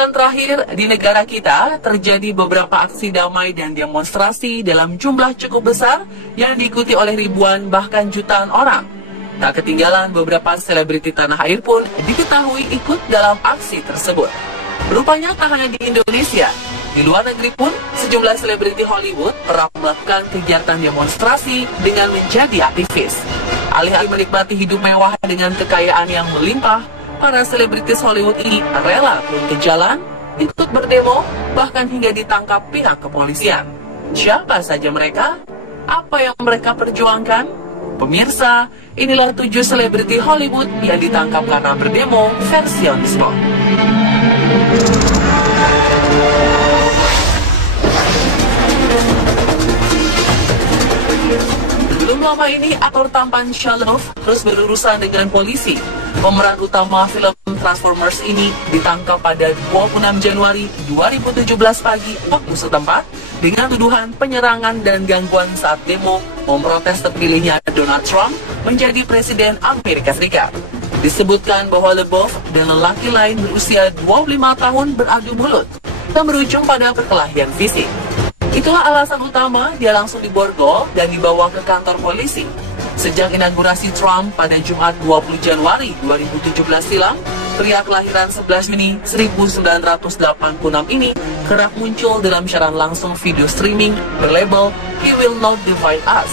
bulan terakhir di negara kita terjadi beberapa aksi damai dan demonstrasi dalam jumlah cukup besar yang diikuti oleh ribuan bahkan jutaan orang. Tak ketinggalan beberapa selebriti tanah air pun diketahui ikut dalam aksi tersebut. Rupanya tak hanya di Indonesia, di luar negeri pun sejumlah selebriti Hollywood pernah melakukan kegiatan demonstrasi dengan menjadi aktivis. Alih-alih menikmati hidup mewah dengan kekayaan yang melimpah, para selebritis Hollywood ini rela turun ke jalan, ikut berdemo, bahkan hingga ditangkap pihak kepolisian. Siapa saja mereka? Apa yang mereka perjuangkan? Pemirsa, inilah 7 selebriti Hollywood yang ditangkap karena berdemo versi on the spot. Belum lama ini, aktor tampan Shia LaBeouf terus berurusan dengan polisi. Pemeran utama film Transformers ini ditangkap pada 26 Januari 2017 pagi waktu setempat dengan tuduhan penyerangan dan gangguan saat demo memprotes terpilihnya Donald Trump menjadi Presiden Amerika Serikat. Disebutkan bahwa LaBeouf dan lelaki lain berusia 25 tahun beradu mulut dan berujung pada perkelahian fisik. Itulah alasan utama dia langsung diborgol dan dibawa ke kantor polisi. Sejak inaugurasi Trump pada Jumat 20 Januari 2017 silam, pria kelahiran 11 Juni 1986 ini kerap muncul dalam siaran langsung video streaming berlabel He Will Not Divide Us.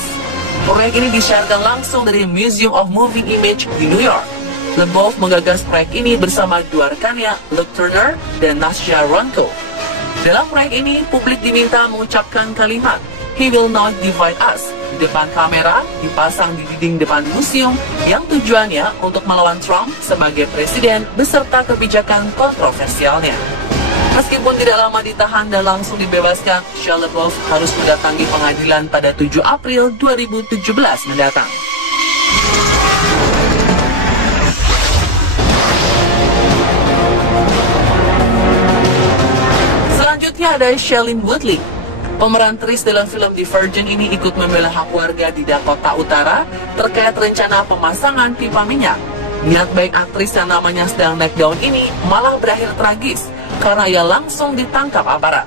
Proyek ini disiarkan langsung dari Museum of Moving Image di New York. LaBeouf menggagas proyek ini bersama dua rekannya, Luke Turner dan Nasha Ronco. Dalam proyek ini, publik diminta mengucapkan kalimat He Will Not Divide Us di depan kamera dipasang di dinding depan museum yang tujuannya untuk melawan Trump sebagai presiden beserta kebijakan kontroversialnya. Meskipun tidak lama ditahan dan langsung dibebaskan, Shia LaBeouf harus mendatangi pengadilan pada 7 April 2017 mendatang. Selanjutnya ada Shailene Woodley. Pemeran Tris dalam film The Virgin ini ikut membela hak warga di Dakota Utara terkait rencana pemasangan pipa minyak. Niat baik aktris yang namanya sedang naik daun ini malah berakhir tragis karena ia langsung ditangkap aparat.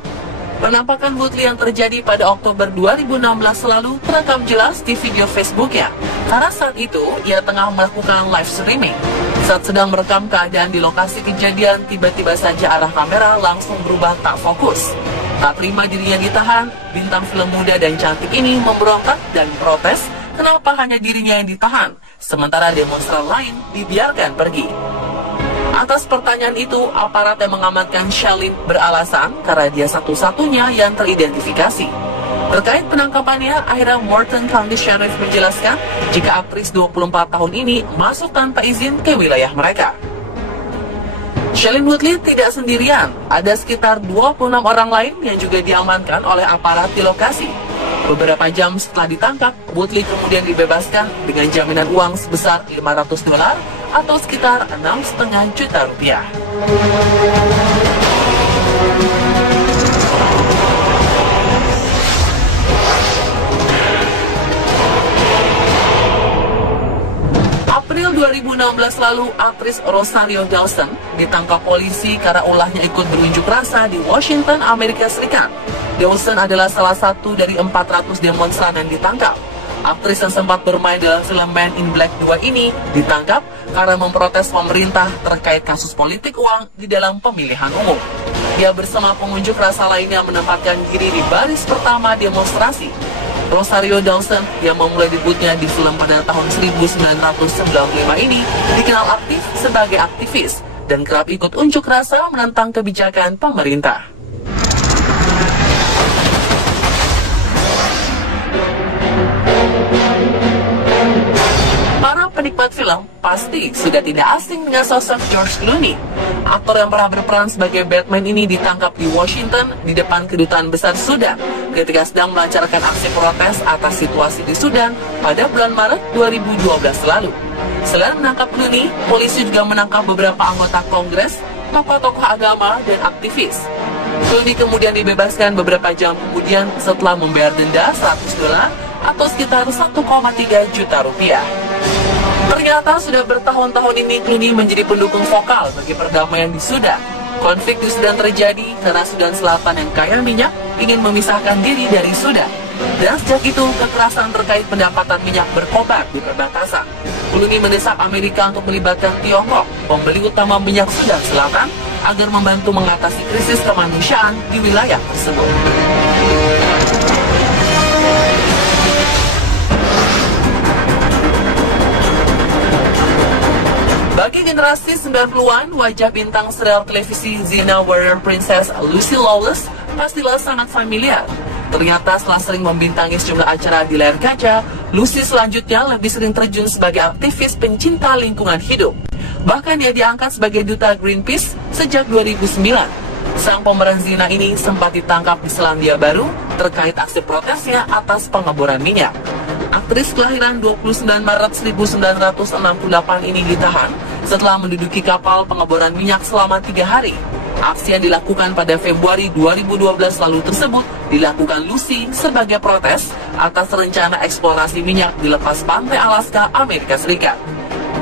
Penampakan Woodley yang terjadi pada Oktober 2016 lalu terekam jelas di video Facebooknya karena saat itu ia tengah melakukan live streaming. Saat sedang merekam keadaan di lokasi kejadian, tiba-tiba saja arah kamera langsung berubah tak fokus. Tak terima dirinya ditahan, bintang film muda dan cantik ini memberontak dan protes kenapa hanya dirinya yang ditahan, sementara demonstran lain dibiarkan pergi. Atas pertanyaan itu, aparat yang mengamankan Shailene beralasan karena dia satu-satunya yang teridentifikasi. Terkait penangkapannya, akhirnya Morton County Sheriff menjelaskan jika aktris 24 tahun ini masuk tanpa izin ke wilayah mereka. Shailene Woodley tidak sendirian, ada sekitar 26 orang lain yang juga diamankan oleh aparat di lokasi. Beberapa jam setelah ditangkap, Woodley kemudian dibebaskan dengan jaminan uang sebesar $500 atau sekitar 6,5 juta rupiah. April 2016 lalu, aktris Rosario Dawson ditangkap polisi karena ulahnya ikut berunjuk rasa di Washington, Amerika Serikat. Dawson adalah salah satu dari 400 demonstran yang ditangkap. Aktris yang sempat bermain dalam film Man in Black 2 ini ditangkap karena memprotes pemerintah terkait kasus politik uang di dalam pemilihan umum. Dia bersama pengunjuk rasa lainnya menempatkan diri di baris pertama demonstrasi. Rosario Dawson yang memulai debutnya di film pada tahun 1995 ini dikenal aktif sebagai aktivis dan kerap ikut unjuk rasa menentang kebijakan pemerintah. Para penikmat film pasti sudah tidak asing dengan sosok George Clooney. Aktor yang pernah berperan sebagai Batman ini ditangkap di Washington di depan kedutaan besar Sudan ketika sedang melancarkan aksi protes atas situasi di Sudan pada bulan Maret 2012 lalu. Selain menangkap Clooney, polisi juga menangkap beberapa anggota Kongres, tokoh-tokoh agama, dan aktivis. Clooney kemudian dibebaskan beberapa jam kemudian setelah membayar denda $100 atau sekitar 1,3 juta rupiah. Ternyata sudah bertahun-tahun ini Clooney menjadi pendukung vokal bagi perdamaian di Sudan. Konflik di Sudan terjadi karena Sudan Selatan yang kaya minyak ingin memisahkan diri dari Sudan. Dan sejak itu, kekerasan terkait pendapatan minyak berkobar di perbatasan. Clooney mendesak Amerika untuk melibatkan Tiongkok, pembeli utama minyak Sudan Selatan, agar membantu mengatasi krisis kemanusiaan di wilayah tersebut. Bagi generasi 90-an, wajah bintang serial televisi Xena Warrior Princess Lucy Lawless pastilah sangat familiar. Ternyata setelah sering membintangi sejumlah acara di layar kaca, Lucy selanjutnya lebih sering terjun sebagai aktivis pencinta lingkungan hidup. Bahkan ia diangkat sebagai duta Greenpeace sejak 2009. Sang pemeran Xena ini sempat ditangkap di Selandia Baru terkait aksi protesnya atas pengeboran minyak. Aktris kelahiran 29 Maret 1968 ini ditahan setelah menduduki kapal pengeboran minyak selama 3 hari. Aksi yang dilakukan pada Februari 2012 lalu tersebut dilakukan Lucy sebagai protes atas rencana eksplorasi minyak di lepas pantai Alaska, Amerika Serikat.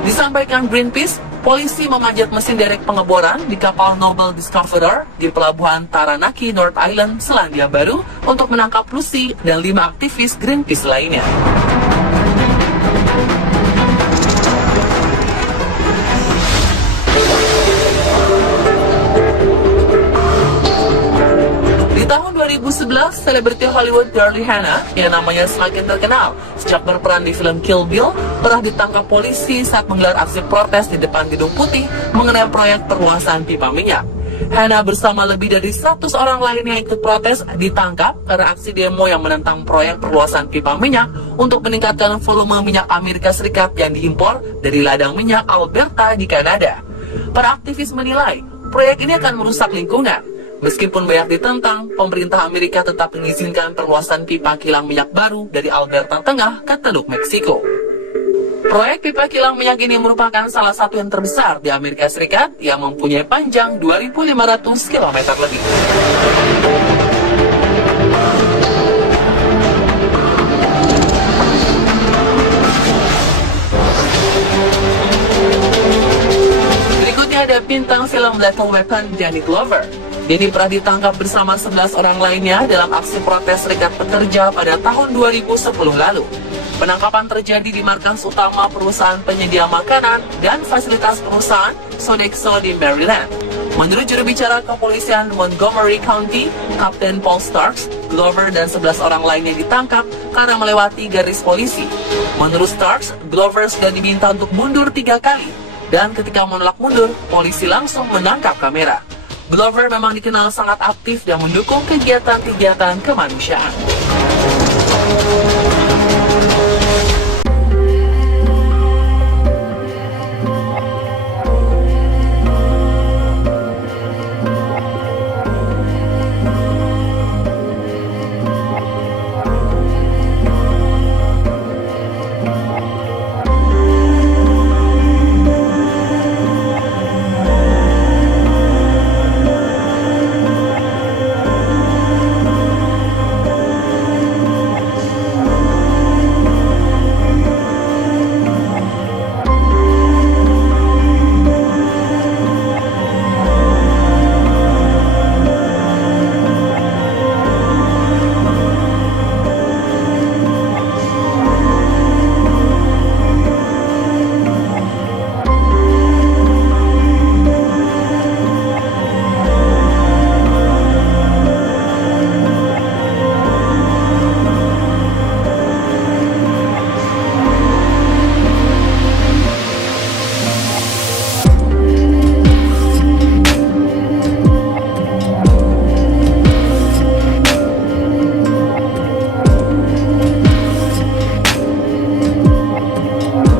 Disampaikan Greenpeace, polisi memanjat mesin derek pengeboran di kapal Noble Discoverer di pelabuhan Taranaki, North Island, Selandia Baru untuk menangkap Lucy dan 5 aktivis Greenpeace lainnya. Di tahun 2011, selebriti Hollywood Daryl Hannah yang namanya semakin terkenal sejak berperan di film Kill Bill pernah ditangkap polisi saat menggelar aksi protes di depan Gedung Putih mengenai proyek perluasan pipa minyak. Hannah bersama lebih dari 100 orang lain yang ikut protes ditangkap karena aksi demo yang menentang proyek perluasan pipa minyak untuk meningkatkan volume minyak Amerika Serikat yang diimpor dari ladang minyak Alberta di Kanada. Para aktivis menilai proyek ini akan merusak lingkungan. Meskipun banyak ditentang, pemerintah Amerika tetap mengizinkan perluasan pipa kilang minyak baru dari Alberta Tengah ke Teluk Meksiko. Proyek pipa kilang minyak ini merupakan salah satu yang terbesar di Amerika Serikat yang mempunyai panjang 2.500 km lebih. Berikutnya ada bintang film Lethal Weapon Danny Glover. Danny pernah ditangkap bersama 11 orang lainnya dalam aksi protes serikat pekerja pada tahun 2010 lalu. Penangkapan terjadi di markas utama perusahaan penyedia makanan dan fasilitas perusahaan Sodexo di Maryland. Menurut juru bicara kepolisian Montgomery County, Kapten Paul Starks, Glover dan 11 orang lainnya ditangkap karena melewati garis polisi. Menurut Starks, Glover sudah diminta untuk mundur 3 kali, dan ketika menolak mundur, polisi langsung menangkap kamera. Glover memang dikenal sangat aktif dan mendukung kegiatan-kegiatan kemanusiaan.